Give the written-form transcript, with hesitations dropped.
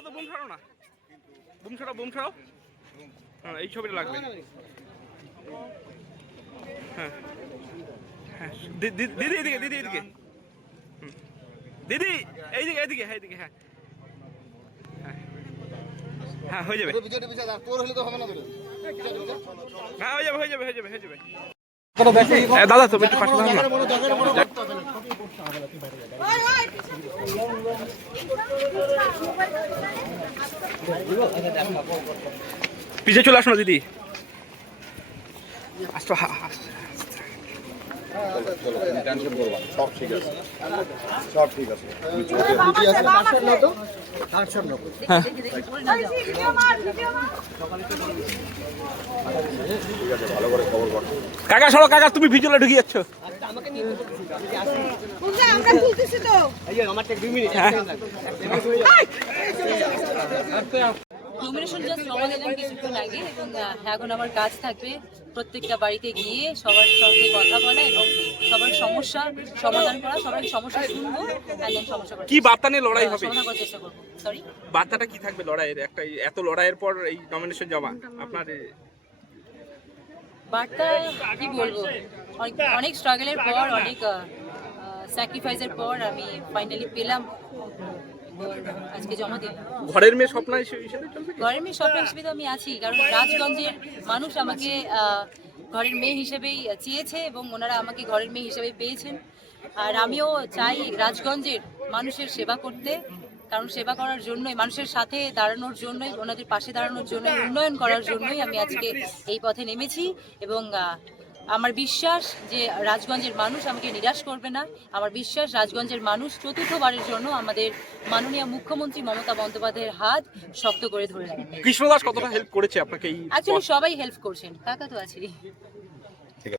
ছাড়াও তো বুম ছাড়াও না, বুম ছাড়াও। হ্যাঁ এই ছবিটা লাগবে। হ্যাঁ হ্যাঁ দিদি এদিকে, দিদি এদিকে, দিদি এইদিকে এইদিকে, হ্যাঁ এইদিকে, হ্যাঁ হ্যাঁ হয়ে যাবে, হ্যাঁ হয়ে যাবে, হয়ে যাবে, হয়ে যাবে, হয়ে যাবে। দাদা তুমি একটু পাশে থাকুন না। পিছিয়ে চলে আসো না দিদি, আসতো। সব ঠিক আছে, সব ঠিক আছে। ভালো করে খবর বল কাকা। সরো কাকা, তুমি ভিজুয়ালে ঢুকে যাচ্ছ। নমিনেশন জাস্ট জমা দিলাম কিছুক্ষণ আগে এবং এখন আমার কাজ থাকবে প্রত্যেকটা বাড়িতে গিয়ে সবার সঙ্গে কথা বলা এবং সবার সমস্যা সমাধান করা, সবার সমস্যা শুনবো, সমস্যা কি বার্তা নিয়ে লড়াই হবে, সমাধান করার চেষ্টা করবো। সরি, বার্তাটা কি থাকবে লড়াইয়ের? একটা এত লড়াইয়ের পর এই নমিনেশন জমা, আপনার বার্তা কি বলবো, অনেক স্ট্রাগলের পর, অনেক স্যাক্রিফাইসের পর আমি ফাইনালি পেলাম, আজকে জমা দিলাম। ঘরের মেয়ে স্বপ্ন হিসেবে চলবে, ঘরের মেয়ে স্বপ্ন হিসেবে তো আমি আছি, কারণ রাজগঞ্জের মানুষ আমাকে ঘরের মেয়ে হিসেবেই চেয়েছে এবং ওনারা আমাকে ঘরের মেয়ে হিসেবেই পেয়েছেন। আর আমিও চাই রাজগঞ্জের মানুষের সেবা করতে, কারণ সেবা করার জন্যই, মানুষের সাথে দাঁড়ানোর জন্যই, ওনাদের পাশে দাঁড়ানোর জন্যই, উন্নয়ন করার জন্যই আমি আজকে এই পথে নেমেছি। এবং আমার বিশ্বাস যে রাজগঞ্জের মানুষ আমাকে নিরাশ করবে না। আমার বিশ্বাস রাজগঞ্জের মানুষ চতুর্থবারের জন্য আমাদের মাননীয় মুখ্যমন্ত্রী মমতা বন্দ্যোপাধ্যায়ের হাত শক্ত করে ধরে রাখবে। কৃষ্ণদাস কতটা হেল্প করেছে আপনাকে? অ্যাকচুয়ালি সবাই হেল্প করছেন, কাকা তো আছেই।